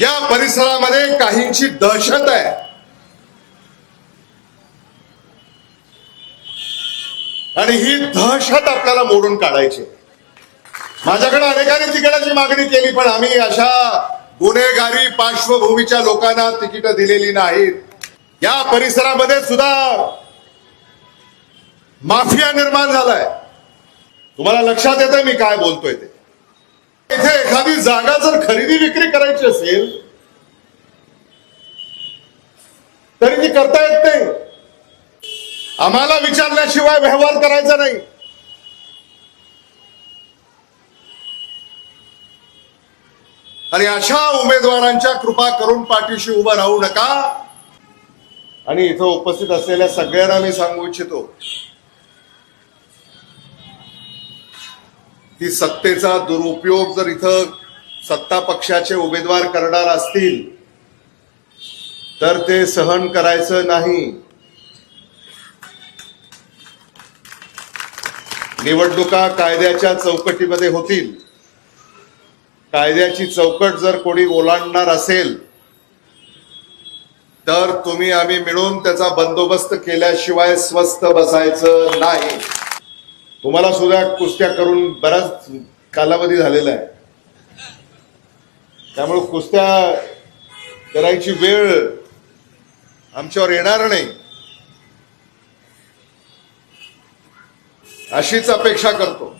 या परिसरामध्ये काहींची दहशत आहे. आणि ही दहशत आपल्याला मोडून काढायची. माझ्याकडे अनेकांनी तिकिटाची मागणी केली, पण आम्ही अशा गुन्हेगारी पार्श्वभूमीच्या लोकांना तिकीट दिलेली नाहीत. या परिसरामध्ये सुद्धा माफिया निर्माण झालाय. तुम्हाला लक्षात येतंय मी काय बोलतोय ते. इथे एखादी जागा जर खरेदी विक्री करायची असेल तरी ती करता येत नाही. आम्हाला विचारल्याशिवाय व्यवहार करायचा नाही. आणि अशा उमेदवारांच्या कृपा करून पाठीशी उभं राहू नका. आणि इथं उपस्थित असलेल्या सगळ्यांना मी सांगू इच्छितो की सत्तेचा दुरुपयोग जर इथं सत्ता पक्षाचे उमेदवार करणार असतील तर ते सहन करायचं नाही. निवडणुका कायद्याच्या चौकटीमध्ये होतील. कायद्याची चौकट जर कोणी ओलांडणार असेल तर तुम्ही आम्ही मिळून त्याचा बंदोबस्त केल्याशिवाय स्वस्थ बसायचं नाही. तुम्हाला सुद्धा कुस्त्या करून बराच कालावधी झालेला आहे. त्यामुळे कुस्त्या करायची वेळ आमच्यावर येणार नाही अशीच अपेक्षा करतो.